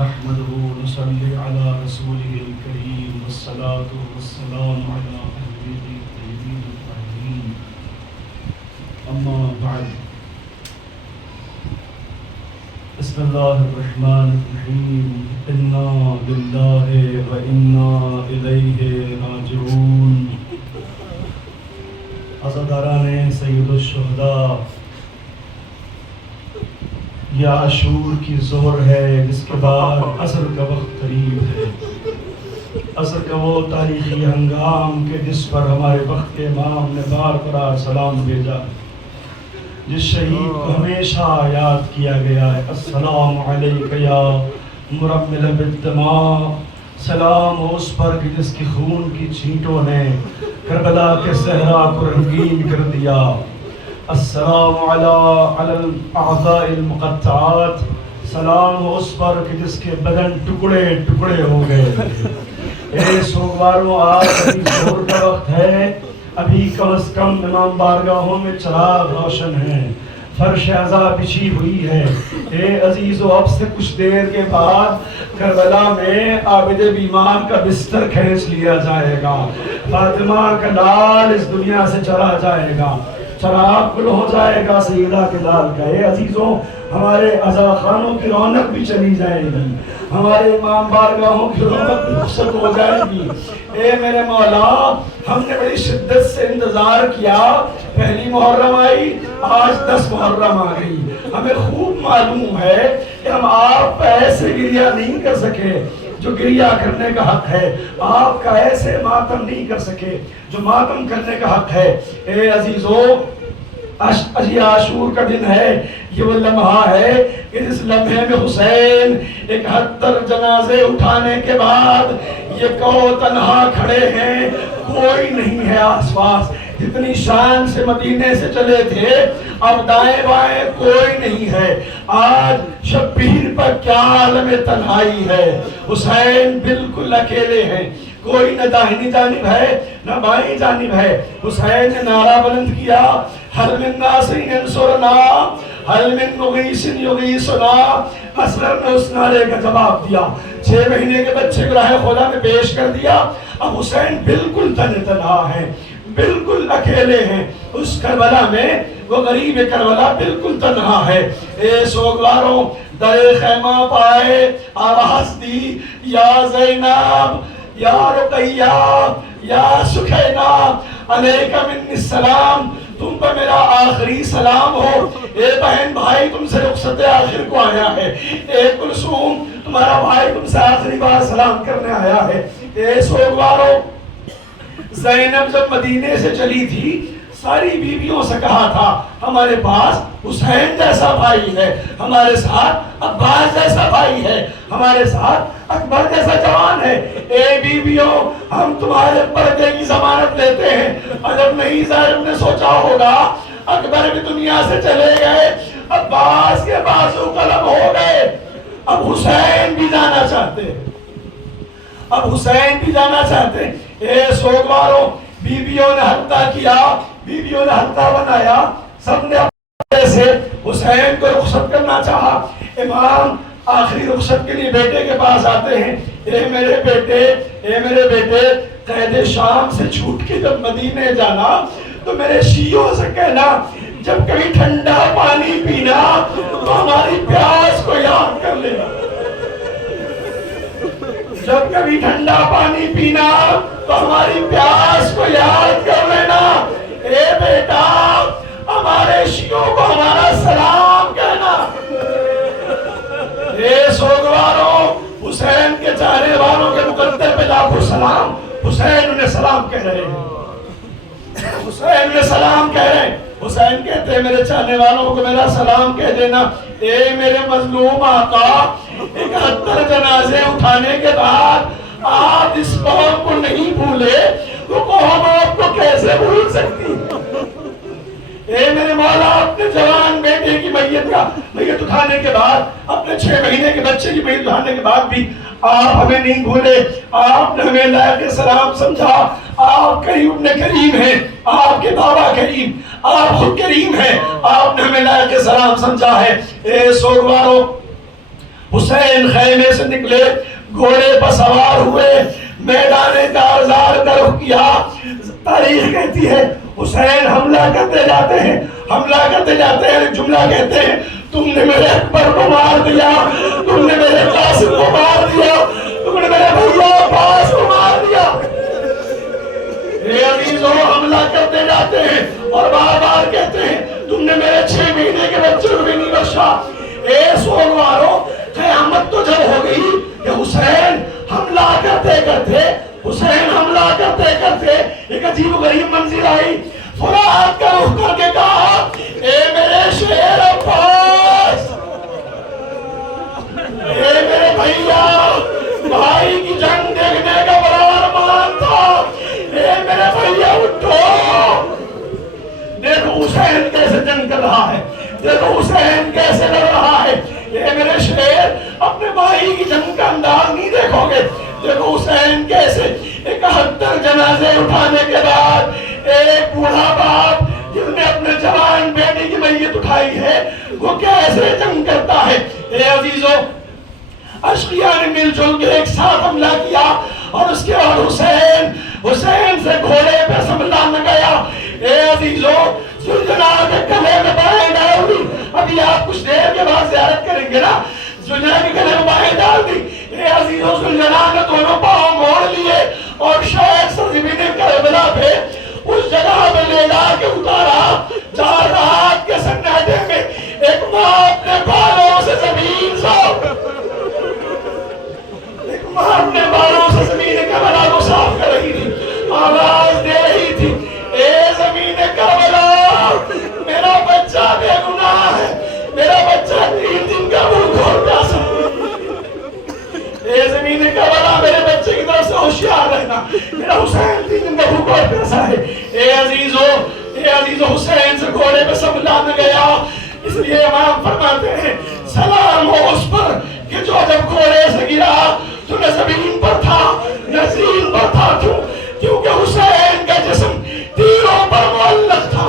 نحمده ونصلي على رسوله الكريم والصلاة والسلام على أهله الطيبين الطاهرين أما بعد بسم الله الرحمن الرحيم إنا لله وإنا إليه راجعون عزاداران سید الشہداء، یہ عاشور کی ظہر ہے جس کے بعد عصر کا وقت قریب ہے، عصر کا وہ تاریخی ہنگام کہ جس پر ہمارے وقت کے امام نے بار بار سلام بھیجا، جس شہید کو ہمیشہ یاد کیا گیا ہے، السلام علیک یا مرمل بالدماء، سلام اس پر کہ جس کی خون کی چھینٹوں نے کربلا کے صحرا کو رنگین کر دیا، السلام علی الاعضاء المقطعات، سلام اس پر کہ جس کے بدن ٹکڑے ٹکڑے ہو گئے۔ اے سوگواروں، آج ابھی ظہر کا وقت ہے، ابھی کم از کم امام بارگاہوں میں چراغ روشن ہیں، فرش عزا بچھی ہوئی ہے۔ اے عزیزو، اب سے کچھ دیر کے بعد کربلا میں عابد بیمار کا بستر کھینچ لیا جائے گا، فاطمہ کا لال اس دنیا سے چلا جائے گا، چراغ گل ہو جائے گا سیدہ کے لال کا۔ اے عزیزوں، ہمارے عزا خانوں کی رونق بھی چلی جائے گی، ہمارے امام بارگاہوں کی رونق بھی رخصت ہو جائے گی۔ اے میرے مولا، ہم نے بڑی شدت سے انتظار کیا، پہلی محرم آئی، آج 10 محرم آ گئی، ہمیں خوب معلوم ہے کہ ہم آپ پہ ایسے گریہ نہیں کر سکے جو گریہ کرنے کا حق ہے، آپ کا ایسے ماتم نہیں کر سکے جو ماتم کرنے کا حق ہے۔ اے عزیزو، عاشور کا دن ہے، یہ وہ لمحہ ہے کہ جس لمحے میں حسین 71 جنازے اٹھانے کے بعد یہ کو تنہا کھڑے ہیں، کوئی نہیں ہے آس پاس، جتنی شان سے مدینے سے چلے تھے اب دائیں بائیں کوئی نہیں ہے۔ آج شبیر پر کیا عالم تنہائی ہے، حسین بالکل اکیلے ہیں، کوئی نہ داہنی جانب ہے نہ بائیں جانب ہے۔ حسین نے نعرہ بلند کیا، حل من ناصر ینصرنا، حل من مغیث یغیثنا۔ اسرر نے اس نعرے کا جواب دیا، 6 مہینے کے بچے کو راہ خدا میں پیش کر دیا۔ اب حسین بالکل تنہا ہیں، بالکل اکیلے ہیں اس کربلا میں، وہ غریب کربلا بالکل تنہا ہے۔ اے سوگواروں، در خیمہ پائے آواز دی، یا زینب، یا رقیہ، یا سکینہ، علیکہ منی السلام، تم پر میرا آخری سلام ہو۔ اے بہن بھائی، تم سے رخصت آخر کو آیا ہے۔ اے کلثوم، تمہارا بھائی تم سے آخری بار سلام کرنے آیا ہے۔ اے سوگواروں، زینب جب مدینے سے چلی تھی، ساری بیویوں سے کہا تھا ہمارے پاس حسین جیسا بھائی ہے، ہمارے ساتھ عباس جیسا بھائی ہے، ہمارے ساتھ اکبر جیسا جوان ہے۔ اے بیویوں، ہم تمہارے پردے کی ضمانت لیتے ہیں۔ عجب نہیں زینب نے سوچا ہوگا، اکبر بھی دنیا سے چلے گئے، عباس کے بازو قلم ہو گئے، اب حسین بھی جانا چاہتے ہیں، اب حسین بھی جانا چاہتے ہیں۔ اے سوگواروں، بیویوں نے حلقہ کیا، بیویوں نے حلقہ بنایا، سب نے اپنے سے حسین کو رخصت کرنا چاہا۔ امام آخری رخصت کے لیے بیٹے کے پاس آتے ہیں، اے میرے بیٹے، اے میرے بیٹے، قید شام سے چھوٹ کے جب مدینے جانا تو میرے شیعوں سے کہنا جب کبھی ٹھنڈا پانی پینا تو ہماری پیاس کو یاد کر لینا، جب کبھی ٹھنڈا پانی پینا تو ہماری پیاس کو یاد کر لینا۔ اے بیٹا، ہمارے شیعوں کو ہمارا سلام کہنا۔ اے سوگواروں، حسین کے چاہنے والوں کے مقدر پہ لاکھوں سلام، حسین انہیں سلام کہہ رہے ہیں، حسین انہیں سلام کہہ رہے ہیں۔ حسین کہتے ہیں میرے چاہنے والوں کو میرا سلام کہہ دینا۔ اے میرے مظلوم آقا، 71 جنازے اٹھانے کے بعد آپ اس قوم کو نہیں بھولے تو قوم آپ کو کیسے بھول سکتی؟ اے میرے مولا، اپنے جوان بیٹے کی میت اٹھانے کے بعد، اپنے 6 مہینے کے بچے کی میت اٹھانے کے بعد بھی آپ ہمیں نہیں بھولے، آپ نے ہمیں لائق سلام سمجھا۔ آپ کریم ابن کریم ہیں، آپ کے بابا کریم، آپ خود کریم ہیں، آپ نے ہمیں لائق سلام سمجھا ہے۔ اے سوگواروں، حسین خیمے سے نکلے، گھوڑے پر سوار ہوئے، میدان کارزار کا رخ کیا۔ تاریخ کہتی ہے حسین حملہ کرتے جاتے ہیں، حملہ کرتے جاتے ہیں، ایک جملہ کہتے ہیں، تم نے میرے اکبر کو مار دیا، تم نے میرے قاسم کو مار دیا، تم نے میرے بھیا عباس کو مار دیا۔ اے عزیزو، حملہ کرتے جاتے ہیں اور بار بار کہتے ہیں تم نے میرے 6 مہینے کے بچے کو بھی نہیں بخشا۔ اے سوگوارو، قیامت تو جب ہو گئی کہ حسین حملہ کرتے کرتے، حسین حملہ کرتے کرتے ایک عجیب و غریب منظر آئی۔ فرات کا رخ کر کے کہا، اے میرے شیر عباس، اے میرے بھیا، بھائی کی جنگ دیکھنے کا بڑا ارمان تھا، اے میرے بھیا اٹھو۔ دیکھو حسین کیسے جنگ کر رہا ہے، دیکھو حسین کیسے لڑ رہا ہے۔ اے میرے شیر، اپنے بھائی کی جنگ کا انداز نہیں دیکھو گے، دیکھو حسین کیسے 71 جنازے اٹھانے کے بعد ایک بوڑھا باپ جس نے اپنے جوان بیٹی کی میت اٹھائی ہے وہ کیسے جنگ کرتا ہے۔ اے عزیزو، اشقیاء نے مل جل کے ایک ساتھ حملہ کیا اور اس کے بعد حسین سے گھوڑے پہ سنبھلا نہ گیا۔ اے عزیزو، زلجنا کے گلے میں بائیں ڈال دی۔ ابھی آپ کچھ دیر کے بعد زیارت کریں گے نا، زلجنا کے گلے میں بائیں ڈال دی۔ اے عزیزو، زلجنا نے دونوں پاؤں موڑ لیے اور شاید سرزمین کربلا پہ اس جگہ میں لے جا کے اتارا جہاں رات کے سناٹے میں ایک ماں اپنے بالوں سے زمین صاف اپنے بالوں سے زمین کربلا کو صاف کر رہی تھی، آواز دے رہی تھی، اے زمین کربلا، میرا بچہ بے گناہ ہے، میرا بچہ 3 دن کا بھوکا اور پیاسا ہے۔ اے زمین کربلا، میرے بچے کی طرف سے ہوشیار رہنا، میرا حسین 3 دن کا بھوکا اور پیاسا ہے۔ اے عزیزو، حسین سے گھوڑے پہ سنبھلا نہ گیا، اس لیے امام فرماتے ہیں سلام ہو اس پر کہ جو جب گھوڑے سے گرا تو نہ زمین پر تھا نہ زین پر تھا، کیونکہ حسین کا جسم تیروں پر معلق تھا۔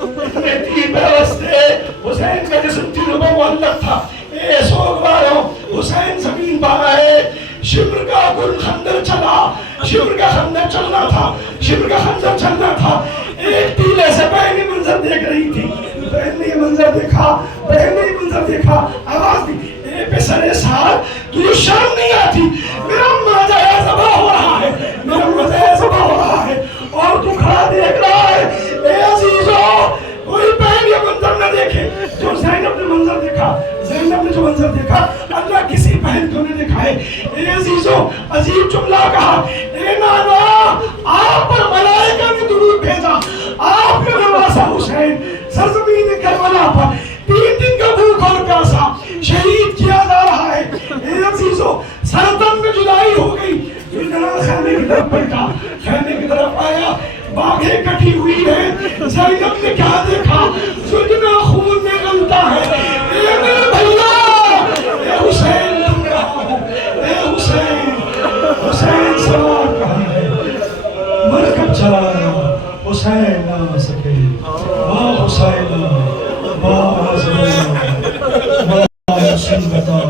اتنے تیر پیوستے، حسین کا جسم تیروں پر معلق تھا۔ اے سوگواروں، حسین زمین پر آئے، شمر کا گل خندر چلا، شمر کا خندر چلنا تھا، شمر کا خندر چلنا تھا۔ ایک تیلے سے بہن یہ منظر دیکھ رہی تھی، بہن نے یہ منظر دیکھا، بہن نے یہ منظر دیکھا، آواز دی، اے پسر سار، تجھے شرم نہیں آتی؟ میرا ماجہ ذبح ہو رہا ہے، میرا ماجہ ذبح ہو رہا ہے اور تو کھڑا دیکھ رہا ہے۔ اے عزیزو، کوئی بہن یہ منظر نہ دیکھے جو زینب نے منظر دیکھا، زینب نے جو منظر دیکھا اللہ کسی بہن کو نہیں دکھائے۔ اے عزیزو، عجیب جملہ کہا، اے نانا، آپ پر ملائکہ نے درود بھیجا، آپ کا نواسا حسین سرزمین کربلا پر 3 دن کا بھوک اور پیاسا شہید کیا جا رہا ہے۔ اے عزیزو، سرطن میں جدائی ہو گئی، زلجنا خیمے کی طرف بیٹھا، خیمے کی طرف آیا، باغیں کٹی ہوئی ہیں، زینب نے کیا دیکھا؟ زلجنا خون میں غلطہ ہے۔ اے میرے بھیا، اے حسین تم کہاں ہو؟ اے حسین، حسین سوار کہاں ہے؟ مرکب چلایا، حسین نہ سکے، واہ حسین، واہ حسین، واہ مصیبتہ